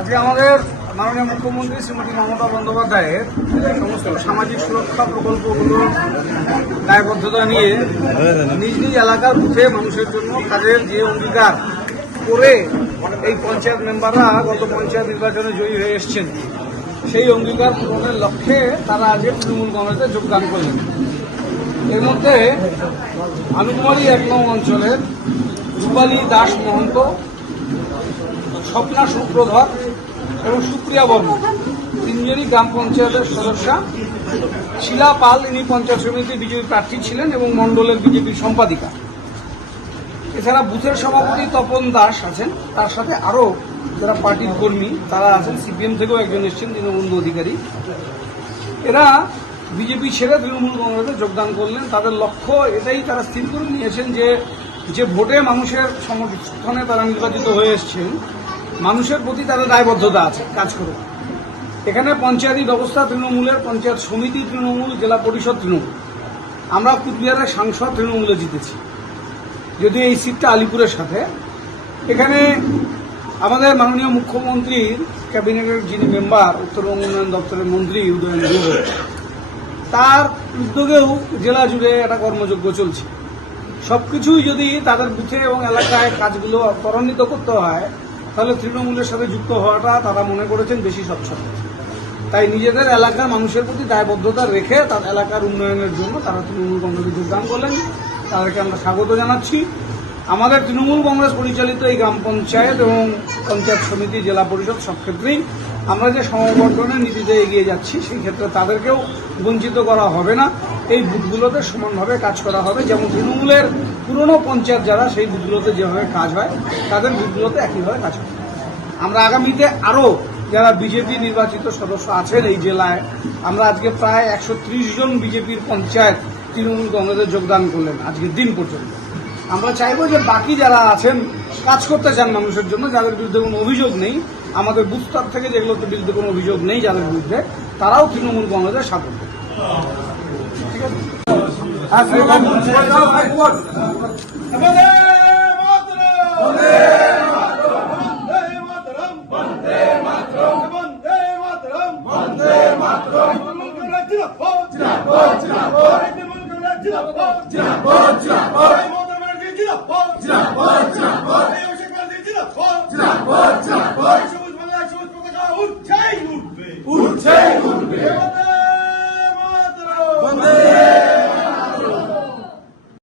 আজকে আমাদের মাননীয় মুখ্যমন্ত্রী শ্রীমতী মমতা বন্দ্যোপাধ্যায়ের সমস্ত সামাজিক সুরক্ষা প্রকল্পগুলো দায়বদ্ধতা নিয়ে নিজ নিজ এলাকার বুথে মানুষের জন্য কাজের যে অঙ্গীকার করে এই পঞ্চায়েত মেম্বাররা গত পঞ্চায়েত নির্বাচনে জয়ী হয়ে এসছেন, সেই অঙ্গীকার পূরণের লক্ষ্যে তারা আজকে তৃণমূল কংগ্রেসে যোগদান করলেন। এর মধ্যে আনুকুমারী ১ নং অঞ্চলের রূপালী দাস মহন্ত, স্বপ্না সুপ্রধর এবং সুপ্রিয়া বর্মা তিনজনই গ্রাম পঞ্চায়েতের সদস্যা। শিলা পাল ইনি পঞ্চায়েত সমিতি বিজেপি প্রার্থী ছিলেন এবং মণ্ডলের বিজেপির সম্পাদিকা। এছাড়া বুথের সভাপতি তপন দাস আছেন, তার সাথে আরও যারা পার্টির কর্মী তারা আছেন। সিপিএম থেকেও একজন এসেছেন, দীনবন্ধু অধিকারী। এরা বিজেপি ছেড়ে তৃণমূল কংগ্রেসে যোগদান করলেন। তাদের লক্ষ্য এটাই তারা স্থির করে নিয়েছেন যে ভোটে মানুষের সমর্থনে তারা নির্বাচিত হয়ে এসছেন, মানুষের প্রতি তাদের দায়বদ্ধতা আছে কাজ করে। এখানে পঞ্চায়েতি ব্যবস্থা তৃণমূলের, পঞ্চায়েত সমিতি তৃণমূল, জেলা পরিষদ তৃণমূল। আমরা কুচবিহারের সাংসদ তৃণমূলে জিতেছি, যদিও এই সিটটা আলিপুরের সাথে। এখানে আমাদের মাননীয় মুখ্যমন্ত্রীর ক্যাবিনেটের যিনি মেম্বার, উত্তরবঙ্গ উন্নয়ন দপ্তরের মন্ত্রী উদয়ন গুহ, তার উদ্যোগেও জেলা জুড়ে একটা কর্মযজ্ঞ চলছে। সবকিছুই যদি তাদের বুথে এবং এলাকায় কাজগুলো ত্বরান্বিত করতে হয়, তাহলে তৃণমূলের সাথে যুক্ত হওয়াটা তারা মনে করেছেন বেশি স্বচ্ছল। তাই নিজেদের এলাকার মানুষের প্রতি দায়বদ্ধতা রেখে তার এলাকার উন্নয়নের জন্য তারা তৃণমূল কংগ্রেসে যোগদান করলেন। তাদেরকে আমরা স্বাগত জানাচ্ছি। আমাদের তৃণমূল কংগ্রেস পরিচালিত এই গ্রাম পঞ্চায়েত এবং পঞ্চায়েত সমিতি, জেলা পরিষদ সব ক্ষেত্রেই আমরা যে সমবর্ধনের নীতিতে এগিয়ে যাচ্ছি, সেই ক্ষেত্রে তাদেরকেও বঞ্চিত করা হবে না। এই বুথগুলোতে সমানভাবে কাজ করা হবে। যেমন তৃণমূলের পুরনো পঞ্চায়েত যারা, সেই বুথগুলোতে যেভাবে কাজ হয়, তাদের বুথগুলোতে একইভাবে কাজ হবে। আমরা আগামীতে আরও যারা বিজেপি নির্বাচিত সদস্য আছেন এই জেলায়, আমরা আজকে প্রায় ১৩০ জন বিজেপির পঞ্চায়েত তৃণমূল কংগ্রেসে যোগদান করলেন আজকের দিন পর্যন্ত। আমরা চাইবো যে বাকি যারা আছেন, কাজ করতে চান মানুষের জন্য, যাদের বিরুদ্ধে কোনো অভিযোগ নেই, আমাদের বুথ স্তর থেকে যেগুলোর বিরুদ্ধে কোনো অভিযোগ নেই যাদের বিরুদ্ধে, তারাও তৃণমূল কংগ্রেসের স্বাগত। ঠিক আছে।